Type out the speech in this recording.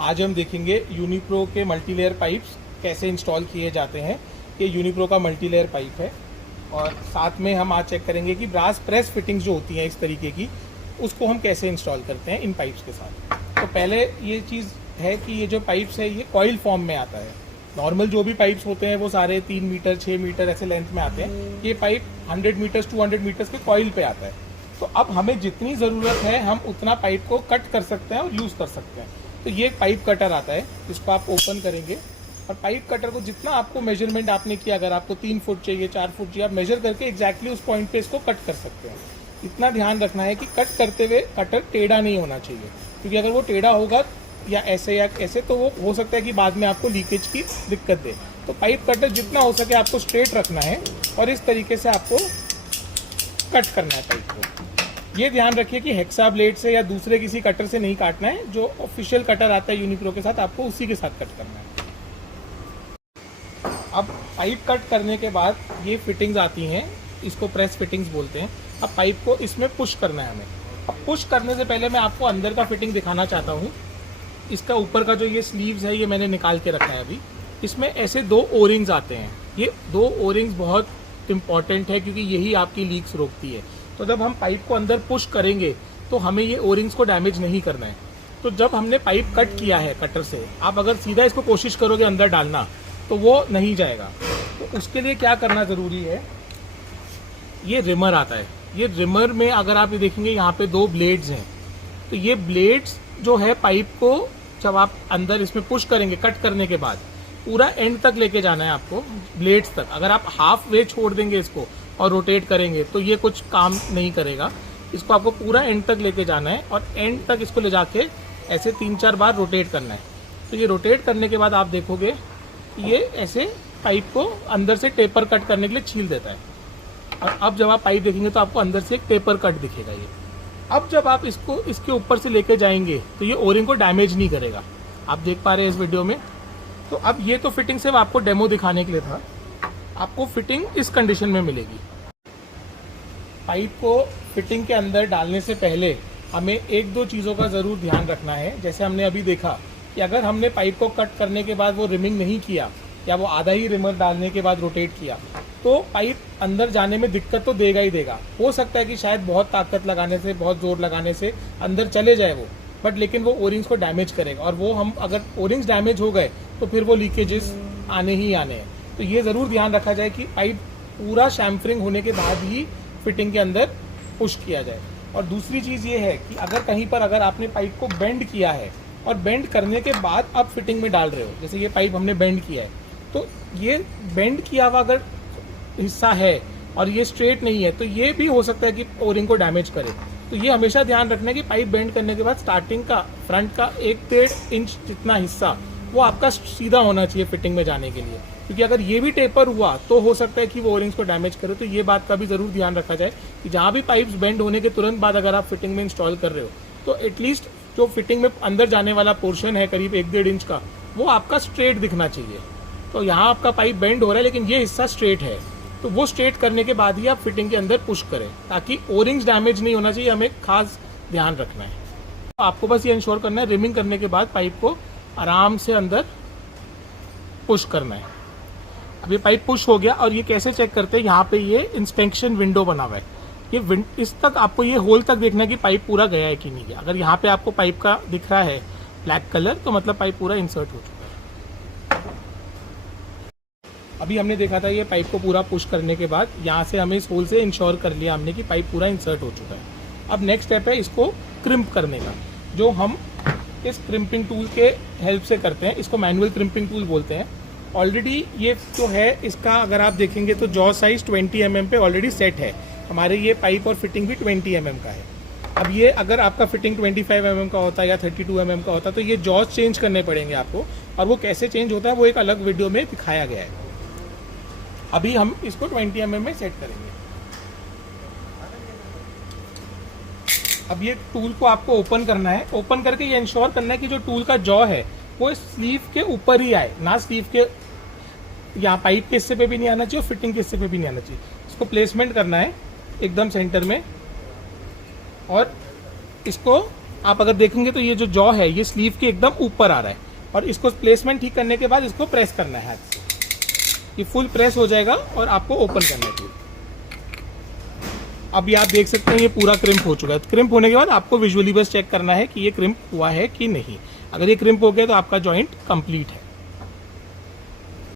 आज हम देखेंगे यूनिप्रो के मल्टीलेयर पाइप्स कैसे इंस्टॉल किए जाते हैं। ये यूनिप्रो का मल्टीलेयर पाइप है और साथ में हम आज चेक करेंगे कि ब्रास प्रेस फिटिंग्स जो होती हैं इस तरीके की, उसको हम कैसे इंस्टॉल करते हैं इन पाइप्स के साथ। तो पहले ये चीज़ है कि ये जो पाइप्स है ये कॉइल फॉर्म में आता है। नॉर्मल जो भी पाइप्स होते हैं वो सारे 3 मीटर 6 मीटर ऐसे लेंथ में आते हैं। ये पाइप 100 मीटर्स 200 मीटर्स के कॉइल पे आता है। तो अब हमें जितनी ज़रूरत है हम उतना पाइप को कट कर सकते हैं और यूज़ कर सकते हैं। तो ये पाइप कटर आता है, इसको आप ओपन करेंगे और पाइप कटर को जितना आपको मेजरमेंट आपने किया, अगर आपको 3 फुट चाहिए 4 फुट चाहिए, आप मेजर करके एग्जैक्टली उस पॉइंट पे इसको कट कर सकते हैं। इतना ध्यान रखना है कि कट करते हुए कटर टेढ़ा नहीं होना चाहिए, क्योंकि अगर वो टेढ़ा होगा या ऐसे तो वो हो सकता है कि बाद में आपको लीकेज की दिक्कत दे। तो पाइप कटर जितना हो सके आपको स्ट्रेट रखना है और इस तरीके से आपको कट करना है पाइप को। ये ध्यान रखिए कि हेक्सा ब्लेड से या दूसरे किसी कटर से नहीं काटना है। जो ऑफिशियल कटर आता है यूनिप्रो के साथ, आपको उसी के साथ कट करना है। अब पाइप कट करने के बाद ये फिटिंग्स आती हैं, इसको प्रेस फिटिंग्स बोलते हैं। अब पाइप को इसमें पुश करना है हमें। अब पुश करने से पहले मैं आपको अंदर का फिटिंग दिखाना चाहता हूँ। इसका ऊपर का जो ये स्लीव्स है ये मैंने निकाल के रखा है अभी। इसमें ऐसे 2 ओरिंग्स आते हैं। ये 2 ओरिंग्स बहुत इंपॉर्टेंट है क्योंकि यही आपकी लीक्स रोकती है। तो जब हम पाइप को अंदर पुश करेंगे तो हमें ये ओरिंग्स को डैमेज नहीं करना है। तो जब हमने पाइप कट किया है कटर से, आप अगर सीधा इसको कोशिश करोगे अंदर डालना तो वो नहीं जाएगा। तो उसके लिए क्या करना ज़रूरी है, ये रिमर आता है। ये रिमर में अगर आप ये देखेंगे यहाँ पे 2 ब्लेड्स हैं। तो ये ब्लेड्स जो है पाइप को जब आप अंदर इसमें पुश करेंगे कट करने के बाद, पूरा एंड तक लेके जाना है आपको, ब्लेड्स तक। अगर आप हाफ वे छोड़ देंगे इसको और रोटेट करेंगे तो ये कुछ काम नहीं करेगा। इसको आपको पूरा एंड तक लेके जाना है और एंड तक इसको ले जाके ऐसे 3-4 बार रोटेट करना है। तो ये रोटेट करने के बाद आप देखोगे ये ऐसे पाइप को अंदर से टेपर कट करने के लिए छील देता है। और अब जब आप पाइप देखेंगे तो आपको अंदर से एक टेपर कट दिखेगा ये। अब जब आप इसको इसके ऊपर से लेके जाएंगे तो ये ओरिंग को डैमेज नहीं करेगा। आप देख पा रहे हैं इस वीडियो में। तो अब ये तो फिटिंग सिर्फ आपको डेमो दिखाने के लिए था। आपको फिटिंग इस कंडीशन में मिलेगी। पाइप को फिटिंग के अंदर डालने से पहले हमें 1-2 चीज़ों का ज़रूर ध्यान रखना है। जैसे हमने अभी देखा कि अगर हमने पाइप को कट करने के बाद वो रिमिंग नहीं किया या वो आधा ही रिमर डालने के बाद रोटेट किया तो पाइप अंदर जाने में दिक्कत तो देगा ही देगा। हो सकता है कि शायद बहुत ताकत लगाने से, बहुत जोर लगाने से अंदर चले जाए वो, बट लेकिन वो ओरिंग्स को डैमेज करेगा। और वो हम अगर ओरिंग्स डैमेज हो गए तो फिर वो लीकेजेस आने ही आने हैं। तो ये ज़रूर ध्यान रखा जाए कि पाइप पूरा शैम्फरिंग होने के बाद ही फिटिंग के अंदर पुश किया जाए। और दूसरी चीज़ ये है कि अगर कहीं पर अगर आपने पाइप को बेंड किया है और बेंड करने के बाद आप फिटिंग में डाल रहे हो, जैसे ये पाइप हमने बेंड किया है, तो ये बेंड किया हुआ अगर हिस्सा है और ये स्ट्रेट नहीं है तो ये भी हो सकता है कि ओरिंग को डैमेज करे। तो ये हमेशा ध्यान रखना है कि पाइप बेंड करने के बाद स्टार्टिंग का फ्रंट का 1-1.5 इंच जितना हिस्सा वो आपका सीधा होना चाहिए फिटिंग में जाने के लिए, क्योंकि अगर ये भी टेपर हुआ तो हो सकता है कि वो ओरिंग्स को डैमेज करे। तो ये बात का भी ज़रूर ध्यान रखा जाए कि जहाँ भी पाइप्स बेंड होने के तुरंत बाद अगर आप फिटिंग में इंस्टॉल कर रहे हो तो एटलीस्ट जो फिटिंग में अंदर जाने वाला पोर्शन है करीब 1-1.5 इंच का, वो आपका स्ट्रेट दिखना चाहिए। तो यहाँ आपका पाइप बेंड हो रहा है लेकिन ये हिस्सा स्ट्रेट है, तो वो स्ट्रेट करने के बाद ही आप फिटिंग के अंदर पुश करें ताकि ओरिंग्स डैमेज नहीं होना चाहिए। हमें खास ध्यान रखना है। तो आपको बस ये इंश्योर करना है रिमिंग करने के बाद पाइप को आराम से अंदर पुश करना है। अब ये पाइप पुश हो गया और ये कैसे चेक करते हैं, यहाँ पे ये इंस्पेक्शन विंडो बना हुआ है। ये इस तक आपको ये होल तक देखना है कि पाइप पूरा गया है कि नहीं गया। अगर यहाँ पे आपको पाइप का दिख रहा है ब्लैक कलर तो मतलब पाइप पूरा इंसर्ट हो चुका है। अभी हमने देखा था ये पाइप को पूरा पुश करने के बाद यहाँ से हमें इस होल से इंश्योर कर लिया हमने कि पाइप पूरा इंसर्ट हो चुका है। अब नेक्स्ट स्टेप है इसको क्रिम्प करने का, जो हम इस क्रिम्पिंग टूल के हेल्प से करते हैं। इसको मैनुअल क्रिम्पिंग टूल बोलते हैं। ऑलरेडी ये जो है इसका अगर आप देखेंगे तो जॉ साइज 20 mm पे ऑलरेडी सेट है। हमारे ये पाइप और फिटिंग भी 20 mm का है। अब ये अगर आपका फिटिंग 25 mm का होता है या 32 mm का होता है तो ये जॉज चेंज करने पड़ेंगे आपको, और वो कैसे चेंज होता है वो एक अलग वीडियो में दिखाया गया है। अभी हम इसको 20 mm में सेट करेंगे। अब ये टूल को आपको ओपन करना है। ओपन करके ये इंश्योर करना है कि जो टूल का जॉ है वो स्लीव के ऊपर ही आए, ना स्लीव के यहाँ पाइप के हिस्से पे भी नहीं आना चाहिए और फिटिंग के हिस्से पे भी नहीं आना चाहिए। इसको प्लेसमेंट करना है एकदम सेंटर में और इसको आप अगर देखेंगे तो ये जो जॉ है ये स्लीव के एकदम ऊपर आ रहा है, और इसको प्लेसमेंट ठीक करने के बाद इसको प्रेस करना है हाथ से। ये फुल प्रेस हो जाएगा और आपको ओपन करना है टूल। अब ये आप देख सकते हैं ये पूरा क्रिम्प हो चुका है। क्रिम्प होने के बाद आपको विजुअली बस चेक करना है कि ये क्रिम्प हुआ है कि नहीं। अगर ये क्रिम्प हो गया तो आपका जॉइंट कंप्लीट है।